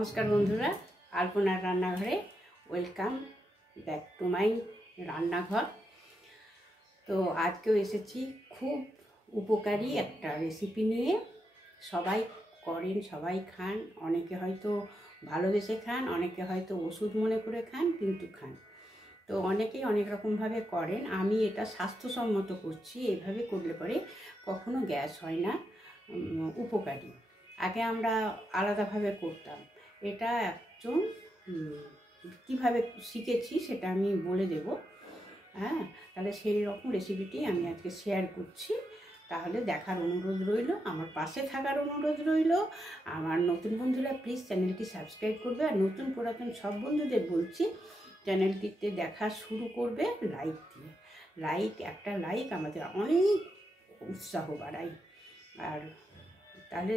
নমস্কার বন্ধুরা, আলপনার রান্নাঘরে ওয়েলকাম ব্যাক টু মাই রান্নাঘর। তো আজকেও এসেছি খুব উপকারী একটা রেসিপি নিয়ে। সবাই করেন, সবাই খান, অনেকে হয়তো ভালোবেসে খান, অনেকে হয়তো ওষুধ মনে করে খান, কিন্তু খান। তো অনেকেই অনেক রকমভাবে করেন। আমি এটা স্বাস্থ্যসম্মত করছি। এভাবে করলে পরে কখনো গ্যাস হয় না, উপকারী। আগে আমরা আলাদাভাবে করতাম। এটা একজন কীভাবে শিখেছি সেটা আমি বলে দেব। হ্যাঁ, তাহলে সেই রকম রেসিপিটি আমি আজকে শেয়ার করছি। তাহলে দেখার অনুরোধ রইল, আমার পাশে থাকার অনুরোধ রইল। আমার নতুন বন্ধুরা প্লিজ চ্যানেলটি সাবস্ক্রাইব করবে, আর নতুন পুরাতন সব বন্ধুদের বলছি চ্যানেলটিতে দেখা শুরু করবে লাইক দিয়ে। একটা লাইক আমাদের অনেক উৎসাহ বাড়ায়। আর তাহলে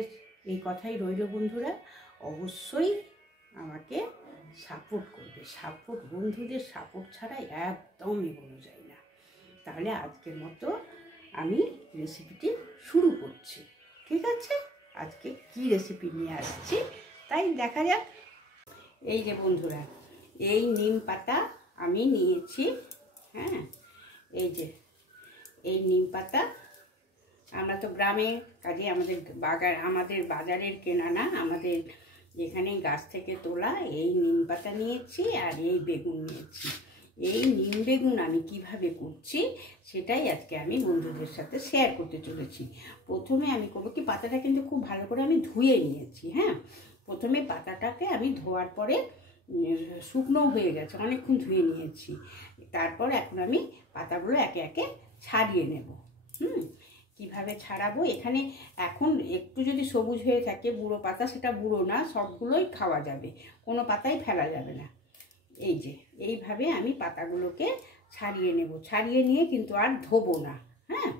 এই কথাই রইল বন্ধুরা, অবশ্যই আমাকে সাপোর্ট করবে। বন্ধুদের সাপোর্ট ছাড়া একদম এগোনো যায় না। তাহলে আজকের মতো আমি রেসিপিটি শুরু করছি। ঠিক আছে, আজকে কি রেসিপি নিয়ে আসছি তাই দেখা যাক। এই যে বন্ধুরা, এই নিম পাতা আমি নিয়েছি। হ্যাঁ, এই যে এই নিম পাতা, আমরা তো গ্রামে, কাজে আমাদের বাজারের কেনা না, আমাদের যেখানে গাছ থেকে তোলা এই নিম পাতা নিয়েছি। আর এই বেগুন নিয়েছি। এই নিম বেগুন আমি কিভাবে করছি সেটাই আজকে আমি বন্ধুদের সাথে শেয়ার করতে চলেছি। প্রথমে আমি করবো কি, পাতাটা কিন্তু খুব ভালো করে আমি ধুয়ে নিয়েছি। হ্যাঁ, প্রথমে পাতাটাকে আমি ধোয়ার পরে শুকনো হয়ে গেছে, অনেকক্ষণ ধুয়ে নিয়েছি। তারপর এখন আমি পাতাগুলো একে একে ছাড়িয়ে নেব। কিভাবে ছাড়াবো, এখানে এখন একটু যদি সবুজ হয়ে থাকে বুড়ো পাতা, সেটা বুড়ো না, সবগুলোই খাওয়া যাবে, কোনো পাতাই ফেলা যাবে না। এই যে এইভাবে আমি পাতাগুলোকে ছাড়িয়ে নেব। ছাড়িয়ে নিয়ে কিন্তু আর ধোবো না। হ্যাঁ,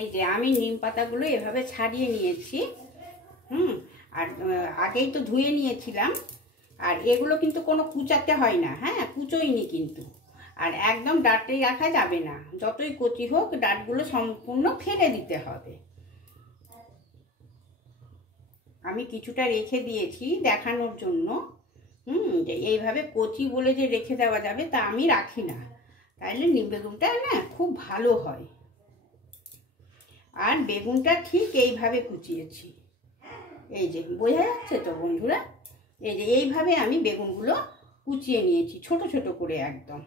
এই যে আমি নিম পাতাগুলো এভাবে ছাড়িয়ে নিয়েছি। আর আগেই তো ধুয়ে নিয়েছিলাম। আর এগুলো কিন্তু কোনো কুচাতে হয় না। হ্যাঁ, কুচোইনি কিন্তু। আর একদম ডাঁটে রাখা যাবে না, যতই কচি হোক ডাঁটগুলো সম্পূর্ণ ফেলে দিতে হবে। আমি কিছুটা রেখে দিয়েছি দেখানোর জন্য। যে এইভাবে কচি বলে যে রেখে দেওয়া যাবে তা আমি রাখি না, তাইলে নিম বেগুনটা না খুব ভালো হয়। আর বেগুনটা ঠিক এইভাবে কুচিয়েছি। এই যে বোঝা যাচ্ছে তো বন্ধুরা, এই যে এইভাবে আমি বেগুনগুলো কুচিয়ে নিয়েছি ছোট ছোট করে একদম।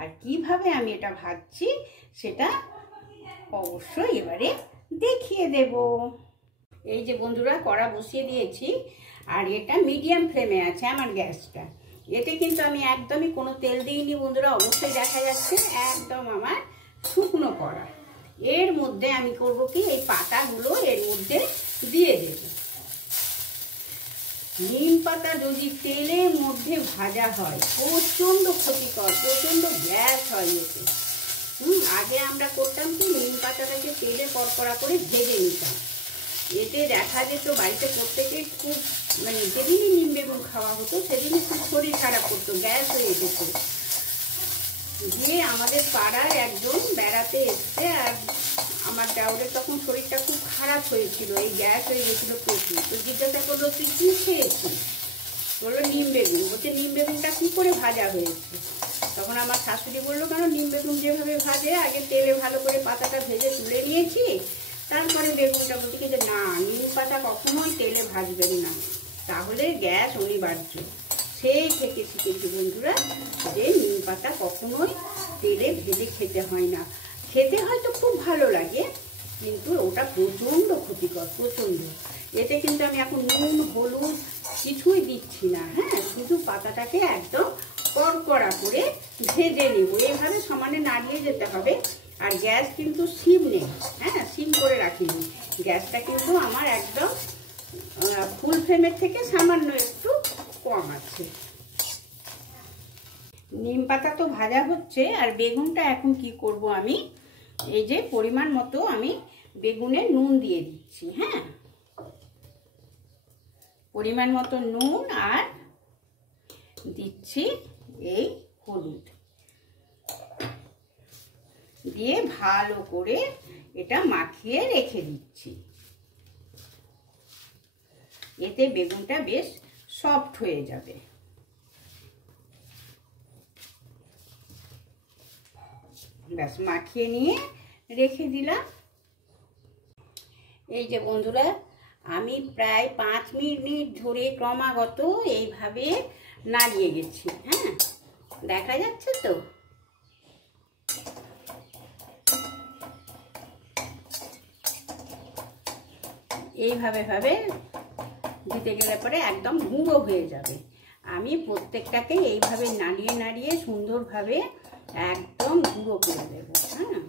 আর কিভাবে আমি এটা ভাজছি সেটা অবশ্যই এবারে দেখিয়ে দেব। এই যে বন্ধুরা, কড়া বসিয়ে দিয়েছি। আর এটা মিডিয়াম ফ্লেমে আছে আমার গ্যাসটা। এতে কিন্তু আমি একদমই কোনো তেল দিইনি বন্ধুরা, অবশ্যই দেখা যাচ্ছে একদম আমার শুকনো কড়া। এর মধ্যে আমি করব কি, এই পাতাগুলো এর মধ্যে দিয়ে দেব। নিম পাতা যদি তেলের মধ্যে ভাজা হয় প্রচণ্ড ক্ষতিকর, প্রচণ্ড গ্যাস হয় এতে। আগে আমরা করতাম কি, নিম পাতাটাকে তেলে কড়কড়া করে ভেজে নিতাম। এতে দেখা যেত বাড়িতে প্রত্যেকে খুব, মানে যেদিনই নিম বেগুন খাওয়া হতো সেদিনই খুব শরীর খারাপ করতো, গ্যাস হয়ে যেত। দিয়ে আমাদের পাড়ার একজন বেড়াতে এসছে, আর আমার দেওরের তখন শরীরটা খুব খারাপ হয়েছিল, এই গ্যাস হয়ে গেছিল প্রচুর। তো জিজ্ঞাসা করলো তুই কী খেয়েছিস? বললো নিম বেগুন। বলছে নিম বেগুনটা কী করে ভাজা হয়েছে? তখন আমার শাশুড়ি বললো, কেন নিম বেগুন যেভাবে ভাজে, আগে তেলে ভালো করে পাতাটা ভেজে তুলে নিয়েছি, তারপরে বেগুনটা। বলতে কি যে না, নিম পাতা কখনোই তেলে ভাজবেন না, তাহলে গ্যাস অনিবার্য। সেই থেকে শিখেছি বন্ধুরা যে নিম পাতা কখনোই তেলে ভেজে খেতে হয় না। খেতে হয়তো খুব ভালো লাগে, কিন্তু ওটা প্রচণ্ড ক্ষতিকর, প্রচণ্ড। এতে কিন্তু আমি এখন নুন হলুদ কিছুই দিচ্ছি না। হ্যাঁ, শুধু পাতাটাকে একদম কড়কড়া করে ভেজে নেব। এইভাবে সমানে নাড়িয়ে যেতে হবে। আর গ্যাস কিন্তু সিম নেই। হ্যাঁ, সিম করে রাখিনি, গ্যাসটা কিন্তু আমার একদম ফুল ফ্লেমের থেকে সামান্য একটু কম আছে। নিম পাতা তো ভাজা হচ্ছে। আর বেগুনটা এখন কি করব, আমি এই যে পরিমাণ মতো আমি বেগুনে নুন দিয়ে দিচ্ছি। হ্যাঁ, পরিমাণ মতো নুন, আর দিচ্ছি এই হলুদ দিয়ে ভালো করে এটা মাখিয়ে রেখে দিচ্ছি। এতে বেগুনটা বেশ সফট হয়ে যাবে। ব্যাস মাখিয়ে নিয়ে রেখে দিলাম। এই যে বন্ধুরা, আমি প্রায় 5 মিনিট ধরে ক্রমাগত এইভাবে নাড়িয়ে গেছি। হ্যাঁ, দেখা যাচ্ছে তো? এইভাবে দিতে গেলে পরে একদম গুঁড়ো হয়ে যাবে। আমি প্রত্যেকটাকে এইভাবে নাড়িয়ে নাড়িয়ে সুন্দরভাবে একদম গুঁড়ো করে দেবো। হ্যাঁ,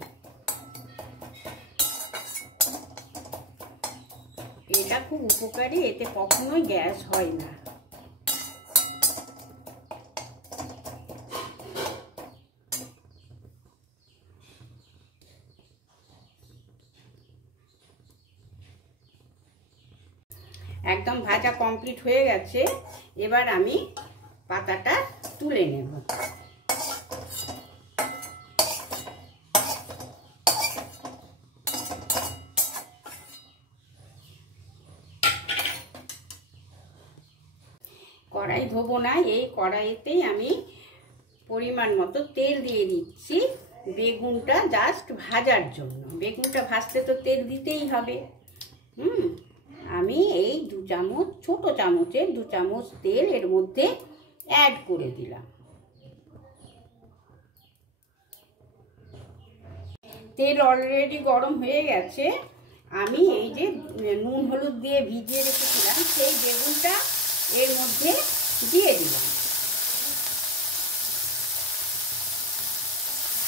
এটা খুব উপকারী, এতে কখনোই গ্যাস হয় না। একদম ভাজা কমপ্লিট হয়ে গেছে। এবার আমি পাতাটা তুলে নেব। কড়াই ধোবো না, এই কড়াইতেই আমি পরিমাণ মতো তেল দিয়ে দিচ্ছি বেগুনটা জাস্ট ভাজার জন্য। বেগুনটা ভাজতে তো তেল দিতেই হবে। আমি এই 2 চামচ, ছোট চামচের 2 চামচ তেল এর মধ্যে অ্যাড করে দিলাম। তেল অলরেডি গরম হয়ে গেছে। আমি এই যে নুন হলুদ দিয়ে ভিজিয়ে রেখেছিলাম সেই বেগুনটা এর মধ্যে দিয়ে দিলাম।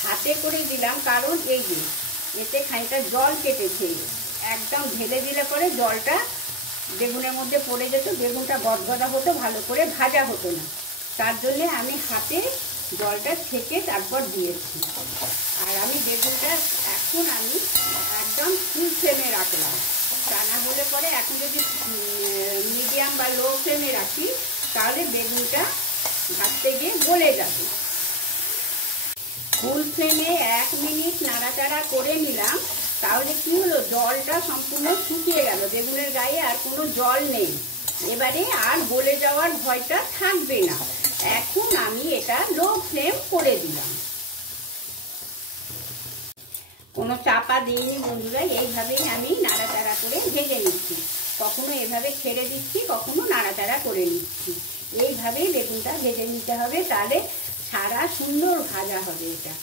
হাতে করে দিলাম, কারণ এই যে এতে খানিকটা জল কেটেছে। একদম ঢেলে দিলে পরে জলটা বেগুনের মধ্যে পড়ে যেত, বেগুনটা গদগদা হতো, ভালো করে ভাজা হতো না। তার জন্যে আমি হাতে জলটা ছেঁকে তারপর দিয়েছি। আর আমি বেগুনটা এখন আমি একদম ফুল ফ্লেমে রাখলাম। তা না হলে পরে এখন যদি মিডিয়াম বা লো ফ্লেমে রাখি তাহলে বেগুনটা ভাজতে গিয়ে গলে যাবে। ফুল ফ্লেমে 1 মিনিট নাড়াচাড়া করে নিলাম। তাহলে কি হলো, জলটা সম্পূর্ণ শুকিয়ে গেল, বেগুনের গায়ে আর কোনো জল নেই। এবারে আর গলে যাওয়ার ভয়টা থাকবে না। এখন আমি এটা লো ফ্লেম করে দিলাম। কোনো চাপা দিইনি বন্ধুরা, এইভাবেই আমি নাড়াচাড়া করে ভেজে নিচ্ছি। কখনো এভাবে ছেড়ে দিচ্ছি, কখনো নাড়াচাড়া করে নিচ্ছি। এইভাবেই বেগুনটা ভেজে নিতে হবে, তাহলে সারা সুন্দর ভাজা হবে এটা।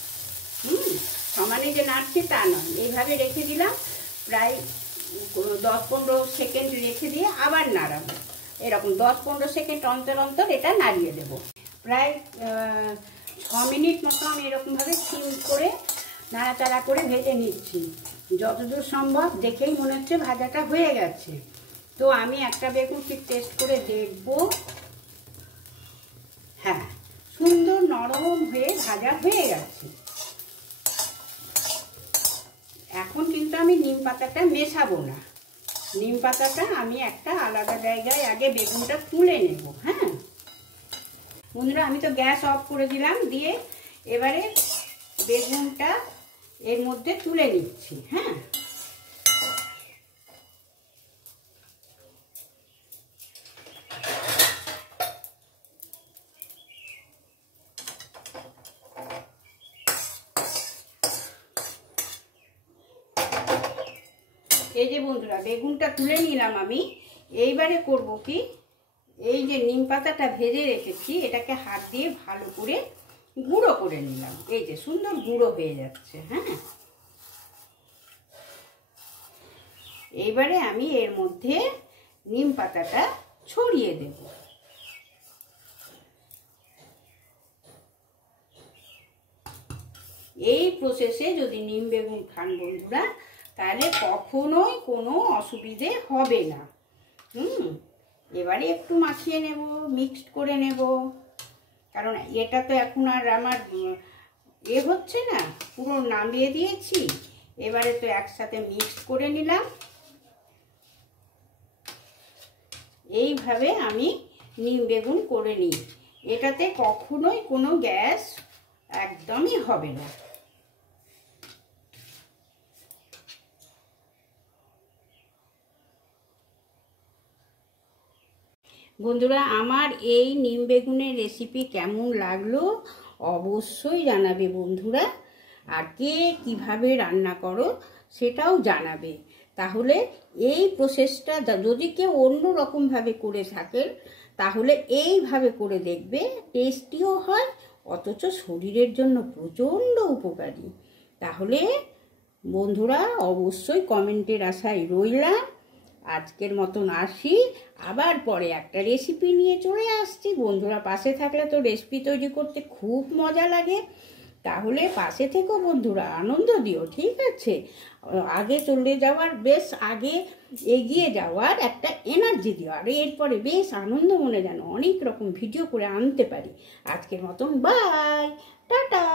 সমানে যে নাড়ছি তা নয়, এইভাবে রেখে দিলাম। প্রায় 10-15 সেকেন্ড রেখে দিয়ে আবার নাড়াবো। এরকম 10-15 সেকেন্ড অন্তর অন্তর এটা নাড়িয়ে দেব। প্রায় 6 মিনিট মতো আমি এরকমভাবে সিম করে নাড়াচাড়া করে ভেজে নিচ্ছি। যতদূর সম্ভব দেখেই মনে হচ্ছে ভাজাটা হয়ে গেছে। তো আমি একটা বেগুন ঠিক টেস্ট করে দেখব। হ্যাঁ, সুন্দর নরম হয়ে ভাজা হয়ে গেছে। এখন কিন্তু আমি নিম পাতাটা মেশাবো না। নিম পাতাটা আমি একটা আলাদা জায়গায় আগে বেগুনটা তুলে নেব। হ্যাঁ বন্ধুরা, আমি তো গ্যাস অফ করে দিলাম, দিয়ে এবারে বেগুনটা এর মধ্যে তুলে নিচ্ছি। হ্যাঁ, এই যে বন্ধুরা বেগুনটা তুলে নিলাম আমি। এইবারে করব কি, এই যে নিম পাতাটা ভেজে রেখেছি এটাকে হাত দিয়ে ভালো করে গুঁড়ো করে নিলাম। এই যে সুন্দর গুঁড়ো হয়ে যাচ্ছে। হ্যাঁ, এইবারে আমি এর মধ্যে নিম পাতাটা ছড়িয়ে দেব। এই প্রসেসে যদি নিম বেগুন খান বন্ধুরা, তাহলে কখনোই কোনো অসুবিধে হবে না। এবারে একটু মাখিয়ে নেব, মিক্সড করে নেব, কারণ এটা তো এখন আর আমার হচ্ছে না, পুরো নামিয়ে দিয়েছি। এবারে তো একসাথে মিক্সড করে নিলাম। এইভাবে আমি নিম বেগুন করে নিই। এটাতে কখনোই কোনো গ্যাস একদমই হবে না। বন্ধুরা, আমার এই নিম বেগুনের রেসিপি কেমন লাগলো অবশ্যই জানাবে বন্ধুরা। আর কে কীভাবে রান্না করো সেটাও জানাবে। তাহলে এই প্রসেসটা যদি কেউ অন্য রকমভাবে করে থাকেন তাহলে এইভাবে করে দেখবে, টেস্টিও হয় অথচ শরীরের জন্য প্রচণ্ড উপকারী। তাহলে বন্ধুরা অবশ্যই কমেন্টের আশায় রইলাম। আজকের মতন আসি, আবার পরে একটা রেসিপি নিয়ে চলে আসছি। বন্ধুরা পাশে থাকলে তো রেসিপি তৈরি করতে খুব মজা লাগে। তাহলে পাশে থেকো বন্ধুরা, আনন্দ দিও, ঠিক আছে? আগে চলে যাওয়ার, বেশ আগে এগিয়ে যাওয়ার একটা এনার্জি দিও, আর এরপরে বেশ আনন্দ মনে যেন অনেক রকম ভিডিও করে আনতে পারি। আজকের মতন বাই, টাটা।